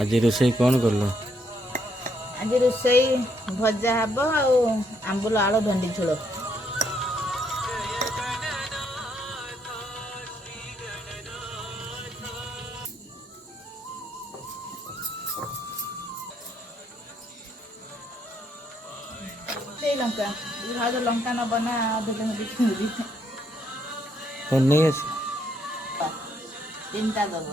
आज रोषेई कौन कर लो? आज रोषेई भजा हब आंबुल आलू भेंडी झोल। लंका भाज लंका न बना तो नहीं है। तीन टा दब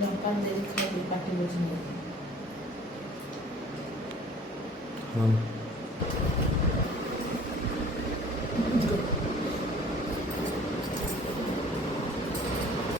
लंका दे खाई पाटी बजनी। हाँ